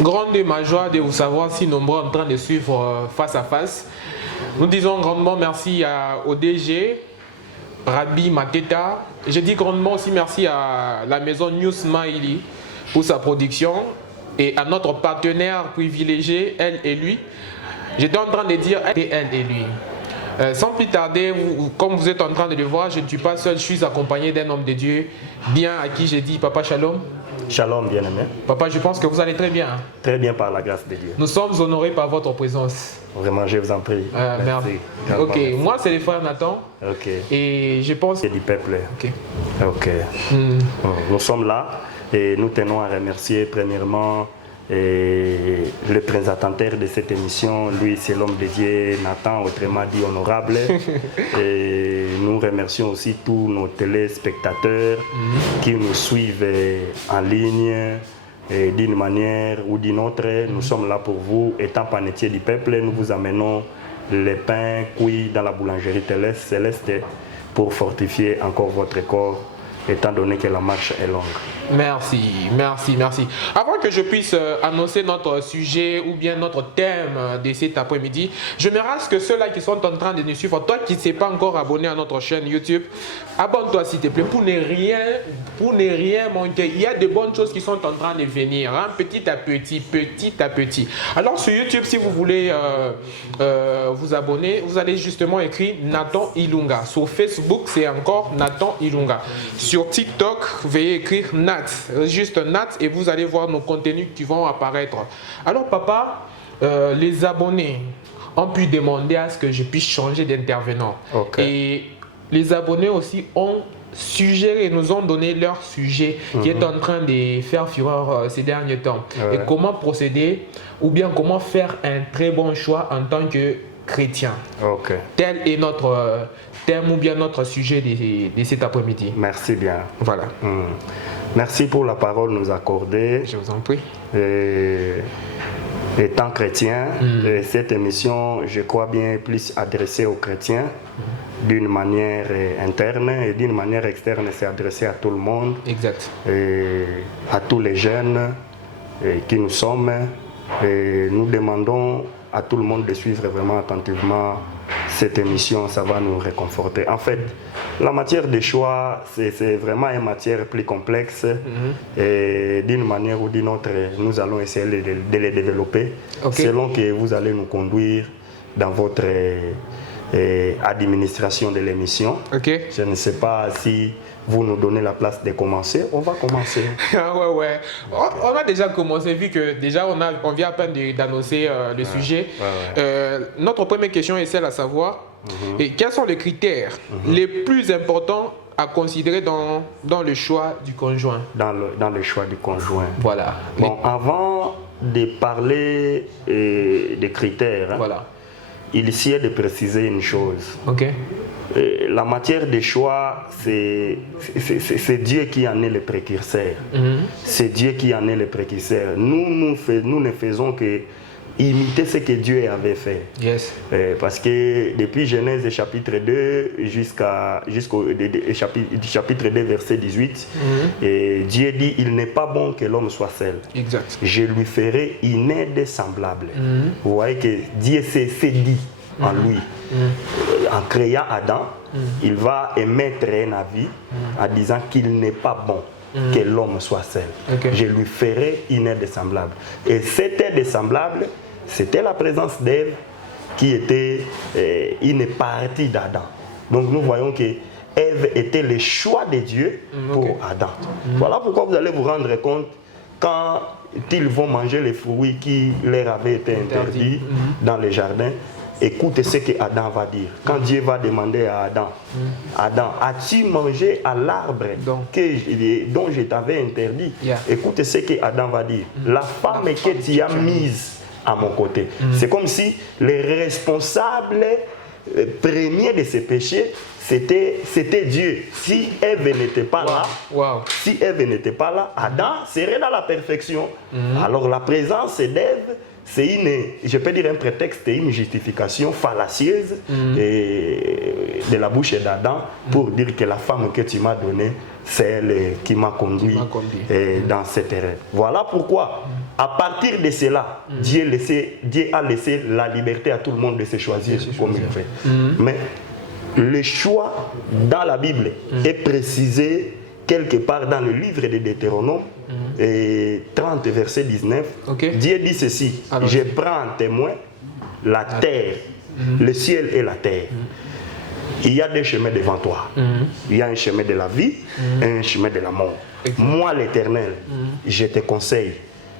Grande est ma joie de vous savoir si nombreux en train de suivre face à face. Nous disons grandement merci au DG, Rabbi Maketa. Je dis grandement aussi merci à la maison New Smiley pour sa production et à notre partenaire privilégié, elle et lui. J'étais en train de dire elle et lui. Sans plus tarder, comme vous êtes en train de le voir, je ne suis pas seul, je suis accompagné d'un homme de Dieu, bien à qui j'ai dit Papa Shalom. Shalom, bien-aimé. Papa, je pense que vous allez très bien. Très bien par la grâce de Dieu. Nous sommes honorés par votre présence. Vraiment, je vous en prie. Merci. Ok, merci. Moi c'est le frère Nathan. Ok. Et je pense... C'est du peuple. Ok. Ok. Nous sommes là et nous tenons à remercier premièrement le présentateur de cette émission. Lui, c'est l'homme de Dieu, Nathan, autrement dit honorable. Et nous remercions aussi tous nos téléspectateurs qui nous suivent en ligne. D'une manière ou d'une autre, nous sommes là pour vous. Étant panetier du peuple, nous vous amenons les pains cuits dans la boulangerie céleste pour fortifier encore votre corps, étant donné que la marche est longue. Merci, merci, merci. Avant que je puisse annoncer notre sujet ou bien notre thème de cet après-midi, je me rase que ceux-là qui sont en train de nous suivre, toi qui ne t'es pas encore abonné à notre chaîne YouTube, abonne-toi s'il te plaît pour ne rien manquer. Il y a de bonnes choses qui sont en train de venir, hein, petit à petit. Alors sur YouTube, si vous voulez vous abonner, vous allez justement écrire Nathan Ilunga. Sur Facebook, c'est encore Nathan Ilunga. Sur TikTok, veuillez écrire Nat, juste Nat, et vous allez voir nos contenus qui vont apparaître. Alors papa, les abonnés ont pu demander à ce que je puisse changer d'intervenant. Okay. Et les abonnés aussi ont suggéré, nous ont donné leur sujet qui est en train de faire fureur ces derniers temps. Ouais. Et comment procéder ou bien comment faire un très bon choix en tant que chrétien. Okay. Tel est notre thème ou bien notre sujet de cet après-midi. Merci bien. Voilà. Merci pour la parole nous accorder. Je vous en prie. Étant chrétien, cette émission, je crois bien, plus adressée aux chrétiens d'une manière interne et d'une manière externe, c'est adressé à tout le monde. Exact. Et à tous les jeunes qui nous sommes. Et nous demandons à tout le monde de suivre vraiment attentivement cette émission, ça va nous réconforter. En fait, la matière de choix, c'est vraiment une matière plus complexe. Et d'une manière ou d'une autre, nous allons essayer de les développer selon que vous allez nous conduire dans votre administration de l'émission. Je ne sais pas si vous nous donnez la place de commencer. On va commencer. Ouais. On a déjà commencé, vu que déjà on vient à peine d'annoncer le sujet. Notre première question est celle à savoir, quels sont les critères les plus importants à considérer dans le choix du conjoint? Dans le choix du conjoint. Voilà. Bon, avant de parler des critères, voilà, il est de préciser une chose. La matière des choix, c'est Dieu qui en est le précurseur. C'est Dieu qui en est le précurseur. Nous ne faisons que imiter ce que Dieu avait fait. Yes. Parce que depuis Genèse chapitre 2 jusqu'au chapitre 2 verset 18, Dieu dit, il n'est pas bon que l'homme soit seul. Exact. Je lui ferai une aide semblable. Vous voyez que Dieu s'est dit en lui. En créant Adam, il va émettre un avis en disant qu'il n'est pas bon que l'homme soit seul. Je lui ferai une aide semblable. Et cette aide semblable, c'était la présence d'Ève qui était une partie d'Adam. Donc nous voyons que Ève était le choix de Dieu pour Adam. Voilà pourquoi vous allez vous rendre compte quand ils vont manger les fruits qui leur avaient été interdits dans le jardin. Écoutez ce que Adam va dire. Quand Dieu va demander à Adam, Adam, as-tu mangé à l'arbre dont je t'avais interdit? Écoutez ce que Adam va dire. La femme que tu as mise à mon côté. C'est comme si le responsable premier de ces péchés, c'était Dieu. Si Ève n'était pas là, Adam serait dans la perfection. Alors la présence d'Ève, c'est je peux dire un prétexte et une justification fallacieuse de la bouche d'Adam pour dire que la femme que tu m'as donnée, c'est elle qui m'a conduit dans cette erreur. Voilà pourquoi À partir de cela, Dieu a laissé la liberté à tout le monde de se choisir comme il veut. Mais le choix dans la Bible est précisé quelque part dans le livre de Deutéronome, 30 verset 19. Dieu dit ceci: je prends en témoin la terre, le ciel et la terre. Il y a deux chemins devant toi. Il y a un chemin de la vie et un chemin de la mort. Moi, l'Éternel, je te conseille,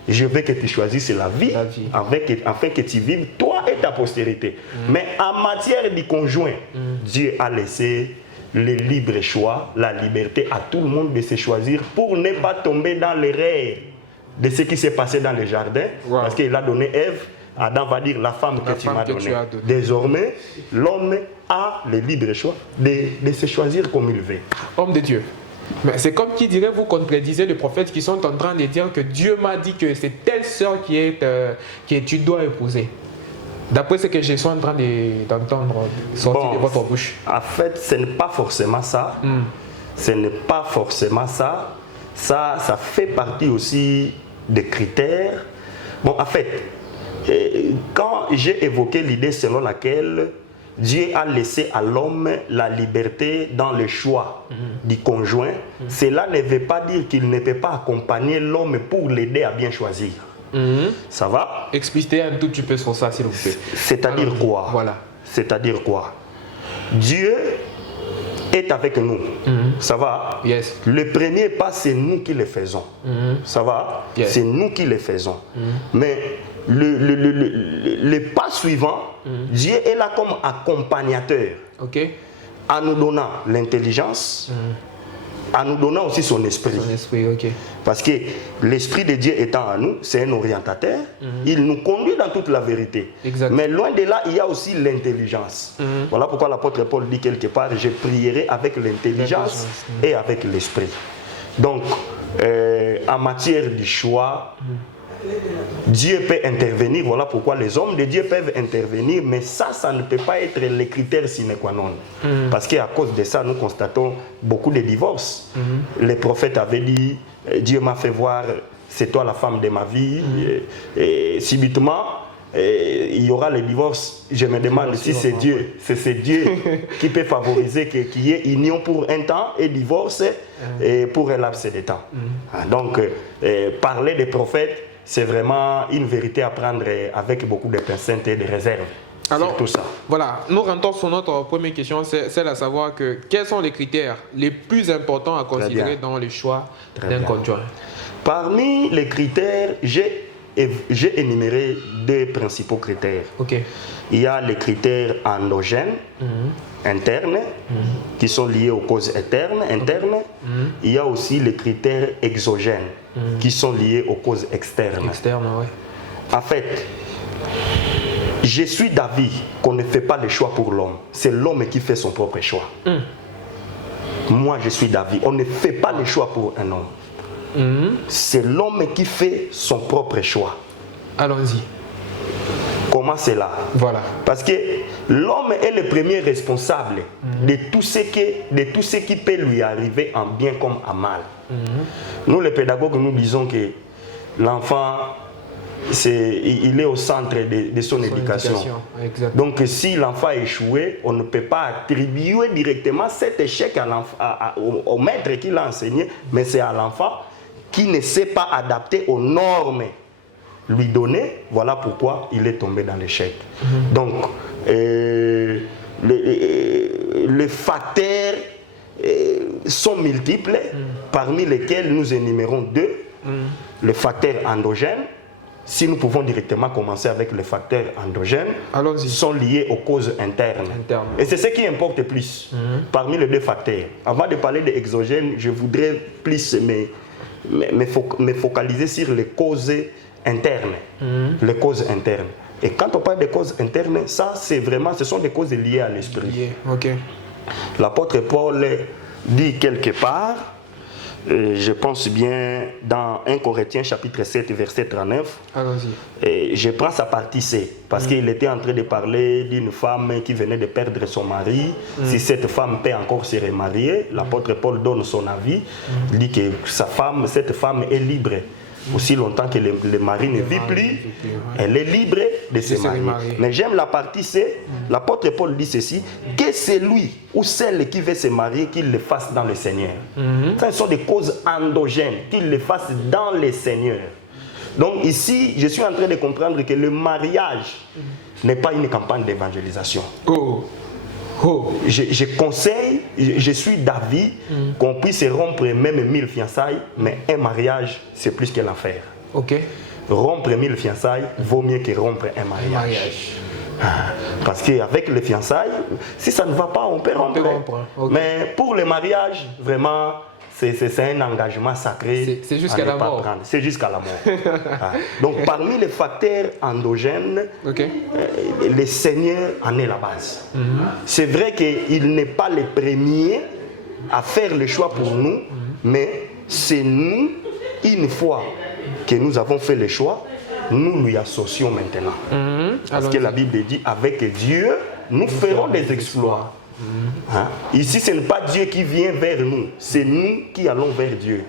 je veux que tu choisisses la vie, afin que tu vives, toi et ta postérité. Mais en matière du conjoint, Dieu a laissé le libre choix, la liberté à tout le monde de se choisir pour ne pas tomber dans l'erreur de ce qui s'est passé dans le jardin. Parce qu'il a donné Ève. Adam va dire la femme que tu m'as donnée. Désormais, l'homme a le libre choix de se choisir comme il veut. Homme de Dieu. Mais c'est comme qui dirait, vous contredisez les prophètes qui sont en train de dire que Dieu m'a dit que c'est telle sœur que tu dois épouser. D'après ce que je suis en train d'entendre sortir de votre bouche. En fait, ce n'est pas forcément ça. Ce n'est pas forcément ça. Ça fait partie aussi des critères. Bon, en fait, quand j'ai évoqué l'idée selon laquelle Dieu a laissé à l'homme la liberté dans le choix du conjoint, cela ne veut pas dire qu'il ne peut pas accompagner l'homme pour l'aider à bien choisir. Ça va? Expliquez un tout petit peu sur ça, s'il vous plaît. C'est-à-dire quoi? Voilà. C'est-à-dire quoi? Dieu est avec nous. Ça va? Yes. Le premier pas, c'est nous qui le faisons. Ça va? Yes. C'est nous qui le faisons. Mais le pas suivant, Dieu est là comme accompagnateur. En nous donnant l'intelligence, en nous donnant aussi son esprit. Parce que l'esprit de Dieu étant en nous, c'est un orientateur. Il nous conduit dans toute la vérité. Mais loin de là, il y a aussi l'intelligence. Voilà pourquoi l'apôtre Paul dit quelque part: je prierai avec l'intelligence et avec l'esprit. Donc, en matière du choix, Dieu peut intervenir. Voilà pourquoi les hommes de Dieu peuvent intervenir, mais ça ne peut pas être les critères sine qua non. Parce qu'à cause de ça, nous constatons beaucoup de divorces. Les prophètes avaient dit: Dieu m'a fait voir, c'est toi la femme de ma vie. Et subitement, il y aura le divorce. Je me demande si c'est Dieu qui peut favoriser qu'il y ait union pour un temps et divorce pour un laps de temps. Donc, parler des prophètes, c'est vraiment une vérité à prendre avec beaucoup de pincettes et de réserves. Alors, tout ça. Voilà, nous rentrons sur notre première question, c'est à savoir que quels sont les critères les plus importants à considérer dans le choix d'un conjoint? Parmi les critères, j'ai énuméré deux principaux critères. Il y a les critères endogènes, internes, qui sont liés aux causes internes. Il y a aussi les critères exogènes, qui sont liés aux causes externes. En fait, je suis d'avis qu'on ne fait pas le choix pour l'homme. C'est l'homme qui fait son propre choix. Moi, je suis d'avis, on ne fait pas le choix pour un homme. C'est l'homme qui fait son propre choix. Allons-y. Comment c'est là? Voilà. Parce que l'homme est le premier responsable de tout ce qui peut lui arriver en bien comme en mal. Nous, les pédagogues, nous disons que l'enfant, il est au centre de son éducation. Donc, si l'enfant a échoué, on ne peut pas attribuer directement cet échec au maître qui l'a enseigné, mais c'est à l'enfant qui ne sait pas adapter aux normes lui données. Voilà pourquoi il est tombé dans l'échec. Donc, les facteurs sont multiples, parmi lesquels nous énumérons deux. Le facteur endogène, si nous pouvons directement commencer avec les facteurs endogènes, sont liés aux causes internes. Et c'est ce qui importe plus parmi les deux facteurs. Avant de parler des exogènes, je voudrais plus me focaliser sur les causes internes. Les causes internes. Et quand on parle des causes internes, ça, ce sont des causes liées à l'esprit. L'apôtre Paul dit quelque part, je pense bien dans 1 Corinthiens chapitre 7 verset 39. Et je prends sa partie C parce qu'il était en train de parler d'une femme qui venait de perdre son mari. Si cette femme peut encore se remarier, l'apôtre Paul donne son avis. Il dit que cette femme est libre Aussi longtemps que le mari ne vit plus, elle est libre de se marier. Mais j'aime la partie C. L'apôtre Paul dit ceci, que c'est lui ou celle qui veut se marier, qu'il le fasse dans le Seigneur. Ce sont des causes endogènes, qu'il le fasse dans le Seigneur. Donc ici, je suis en train de comprendre que le mariage n'est pas une campagne d'évangélisation. Je conseille, je suis d'avis qu'on puisse rompre même 1000 fiançailles, mais un mariage, c'est plus que l'affaire. Rompre 1000 fiançailles vaut mieux que rompre un mariage. Parce qu'avec les fiançailles, si ça ne va pas, on peut rompre. Mais pour le mariage, vraiment, c'est un engagement sacré. C'est jusqu'à la mort. C'est jusqu'à la mort. Donc parmi les facteurs endogènes, le Seigneur en est la base. C'est vrai qu'il n'est pas le premier à faire le choix pour nous, mais c'est nous, une fois que nous avons fait le choix, nous lui associons maintenant. Parce que la Bible dit, avec Dieu, nous ferons des exploits. Ici, ce n'est pas Dieu qui vient vers nous, c'est nous qui allons vers Dieu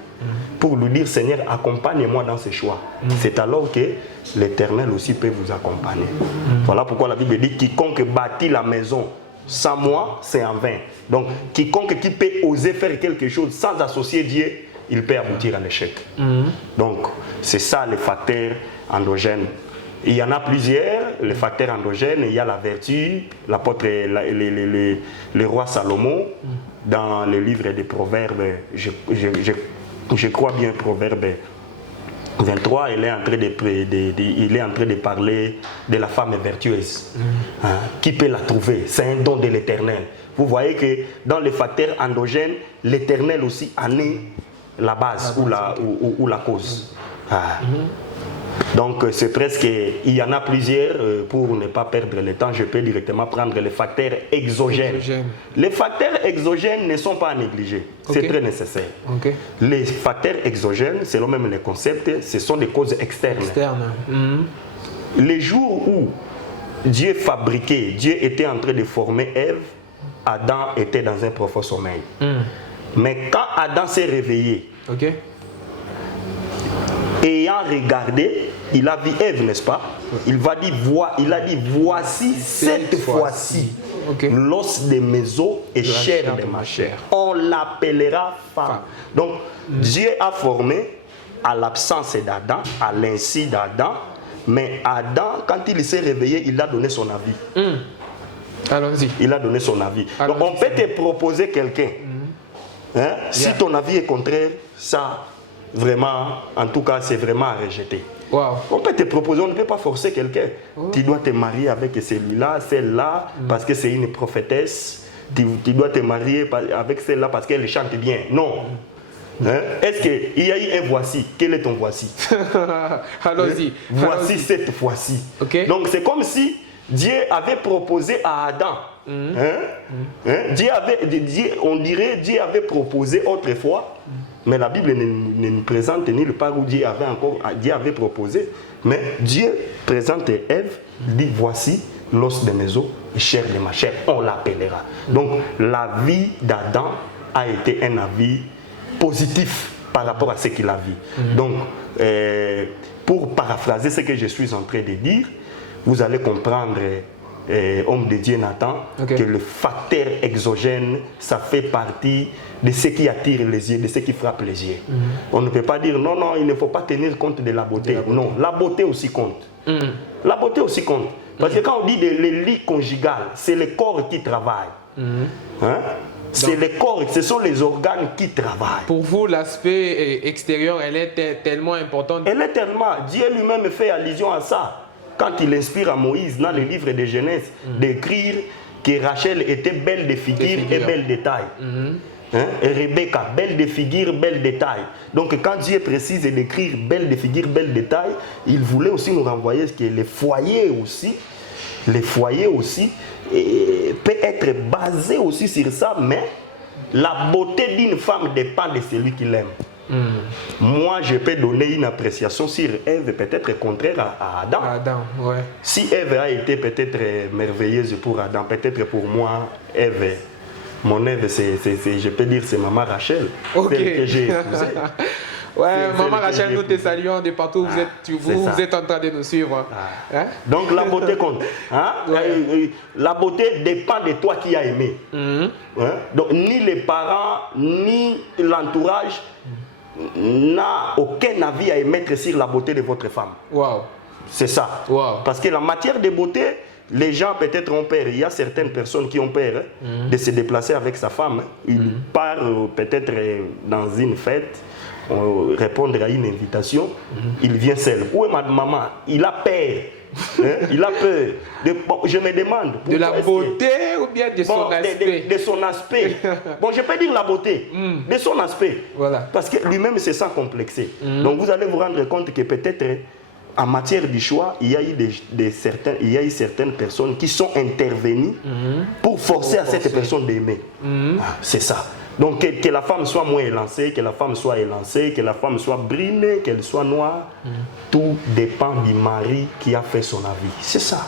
pour lui dire, Seigneur, accompagne-moi dans ce choix. C'est alors que l'Éternel aussi peut vous accompagner. Voilà pourquoi la Bible dit, quiconque bâtit la maison sans moi, c'est en vain. Donc, quiconque qui peut oser faire quelque chose sans associer Dieu, il peut aboutir à l'échec. Donc, c'est ça les facteurs endogènes. Il y en a plusieurs, les facteurs endogènes. Il y a la vertu, l'apôtre, le roi Salomon, dans le livre des Proverbes, je crois bien Proverbe 23, il est en train de parler de la femme vertueuse. Qui peut la trouver? C'est un don de l'Éternel. Vous voyez que dans les facteurs endogènes, l'Éternel aussi en est la base ou la cause. Donc c'est presque, il y en a plusieurs, pour ne pas perdre le temps, je peux directement prendre les facteurs exogènes. Les facteurs exogènes ne sont pas à négliger, c'est très nécessaire. Les facteurs exogènes, selon même les concepts, ce sont des causes externes. Les jours où Dieu fabriquait, Dieu était en train de former Ève, Adam était dans un profond sommeil. Mais quand Adam s'est réveillé, ayant regardé, il a vu Ève, n'est-ce pas? Il a dit, voici cette fois-ci, l'os de mes os et chair de ma chair. On l'appellera femme. Donc, Dieu a formé à l'absence d'Adam, à l'insu d'Adam, mais Adam, quand il s'est réveillé, il a donné son avis. Allons-y. Il a donné son avis. Donc, on peut te proposer quelqu'un. Si ton avis est contraire, ça, vraiment, en tout cas, c'est vraiment à rejeter. On peut te proposer, on ne peut pas forcer quelqu'un. Tu dois te marier avec celui-là, celle-là, parce que c'est une prophétesse. Tu dois te marier avec celle-là parce qu'elle chante bien. Non. Est-ce qu'il y a eu un voici? Quel est ton voici? Allons-y. Voici cette fois-ci. Donc c'est comme si Dieu avait proposé à Adam. On dirait Dieu avait proposé autrefois. Mais la Bible ne nous présente ni le part où Dieu avait proposé. Mais Dieu présente Ève, dit voici l'os de mes os et chair de ma chair, on l'appellera. Donc la vie d'Adam a été un avis positif par rapport à ce qu'il a vu. Donc pour paraphraser ce que je suis en train de dire, vous allez comprendre, homme de Dieu Nathan, que le facteur exogène, ça fait partie de ce qui attire les yeux, de ce qui frappe les yeux. On ne peut pas dire non, il ne faut pas tenir compte de la beauté. Non, la beauté aussi compte. La beauté aussi compte. Parce que quand on dit le lit conjugal, c'est le corps qui travaille. C'est le corps, ce sont les organes qui travaillent. Pour vous, l'aspect extérieur, elle est tellement importante. Elle est tellement. Dieu lui-même fait allusion à ça. Quand il inspire à Moïse, dans le livre de Genèse, d'écrire que Rachel était belle de figure et belle de taille. Et Rebecca, belle de figure, belle de taille. Donc quand Dieu précise d'écrire belle de figure, belle de taille, il voulait aussi nous renvoyer que les foyers aussi peut être basé aussi sur ça, mais la beauté d'une femme dépend de celui qui l'aime. Moi, je peux donner une appréciation sur Ève, peut-être contraire à Adam. Si Ève a été peut-être merveilleuse pour Adam, peut-être pour moi, Ève, mon Ève, je peux dire, c'est maman Rachel, celle que j'ai épousée. Ouais, C'est maman le que Rachel, j'ai nous te épousé. saluons de partout où vous, vous êtes en train de nous suivre. Hein? Donc la beauté compte. Hein? La beauté dépend de toi qui as aimé. Hein? Donc ni les parents, ni l'entourage n'a aucun avis à émettre sur la beauté de votre femme. Wow. C'est ça. Wow. Parce que la matière de beauté, les gens peut-être ont peur. Il y a certaines personnes qui ont peur de se déplacer avec sa femme. Il part peut-être dans une fête, répondre à une invitation. Il vient seul. Où est ma maman? Il a peur. Hein? Il a peur. Je me demande. De la beauté ou bien de son aspect? De son aspect. Bon, je peux dire la beauté. De son aspect. Voilà. Parce que lui-même se sent complexé. Donc vous allez vous rendre compte que peut-être en matière du choix, il y a eu certaines personnes qui sont intervenues pour forcer à cette personne d'aimer. C'est ça. Donc que la femme soit moins élancée, que la femme soit élancée, que la femme soit brimée, qu'elle soit noire, tout dépend du mari qui a fait son avis. C'est ça.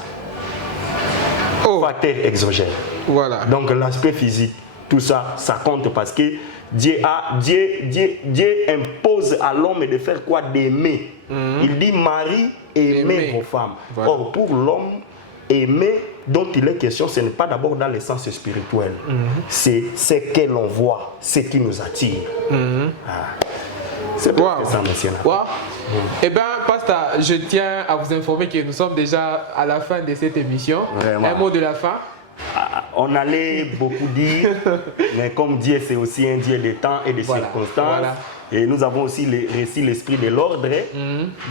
Facteur exogène. Voilà. Donc l'aspect physique, tout ça, ça compte parce que Dieu impose à l'homme de faire quoi? D'aimer. Il dit Marie, aimez vos femmes. Voilà. Or, pour l'homme, aimer dont il est question, ce n'est pas d'abord dans le sens spirituel. C'est ce que l'on voit, ce qui nous attire. C'est pour ça, monsieur. Eh bien, Pasteur, je tiens à vous informer que nous sommes déjà à la fin de cette émission. Vraiment. Un mot de la fin? On allait beaucoup dire, mais comme Dieu, c'est aussi un Dieu de temps et de circonstances. Voilà. Et nous avons aussi reçu l'esprit de l'ordre.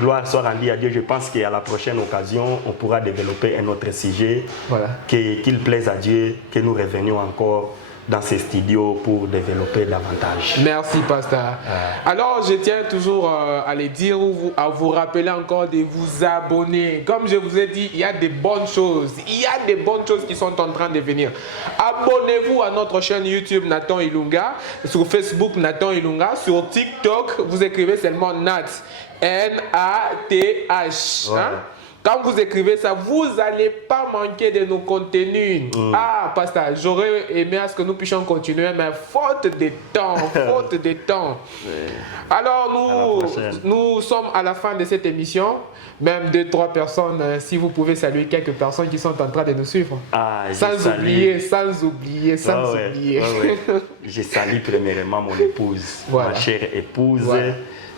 Gloire soit rendue à Dieu. Je pense qu'à la prochaine occasion, on pourra développer un autre sujet. Voilà. Qu'il plaise à Dieu, que nous revenions encore dans ces studios pour développer davantage. Merci, Pasteur. Alors, je tiens toujours à le dire, à vous rappeler encore de vous abonner. Comme je vous ai dit, il y a des bonnes choses. Il y a des bonnes choses qui sont en train de venir. Abonnez-vous à notre chaîne YouTube Nathan Ilunga, sur Facebook Nathan Ilunga, sur TikTok, vous écrivez seulement Nat, N-A-T-H. Ouais. Quand vous écrivez ça, vous n'allez pas manquer de nos contenus. Ah, Pasteur, j'aurais aimé à ce que nous puissions continuer, mais faute de temps, faute de temps. Alors, nous sommes à la fin de cette émission. Même 2-3 personnes, si vous pouvez saluer quelques personnes qui sont en train de nous suivre. Sans oublier. Je salue premièrement mon épouse, ma chère épouse.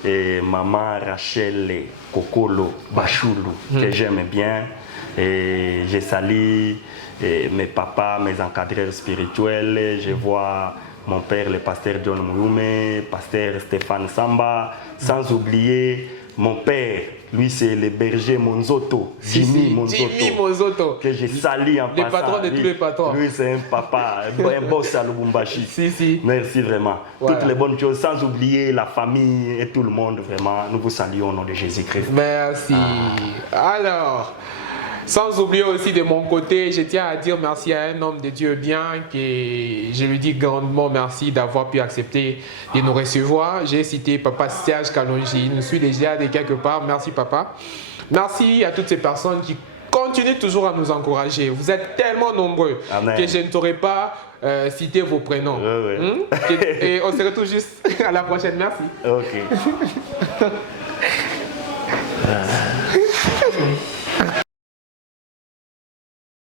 Et maman Rachel Kokolo Bachoulou, que j'aime bien. Et je salue mes papas, mes encadreurs spirituels. Je vois mon père, le pasteur John Mouloumé, pasteur Stéphane Samba, sans oublier mon père. Lui, c'est le berger Monzoto, Jimmy Monzoto, que je salue en passant. Le patron de tous les patrons. Lui, c'est un papa, un boss à Lubumbashi. Merci vraiment. Voilà. Toutes les bonnes choses, sans oublier la famille et tout le monde, vraiment, nous vous saluons au nom de Jésus-Christ. Merci. Alors, sans oublier aussi de mon côté, je tiens à dire merci à un homme de Dieu bien, que je lui dis grandement merci d'avoir pu accepter de nous recevoir. J'ai cité Papa Serge Kalonji, il nous suit déjà de quelque part. Merci Papa. Merci à toutes ces personnes qui continuent toujours à nous encourager. Vous êtes tellement nombreux. Amen. Que je ne saurais pas citer vos prénoms. Et on se retrouve juste à la prochaine. Merci. Ok.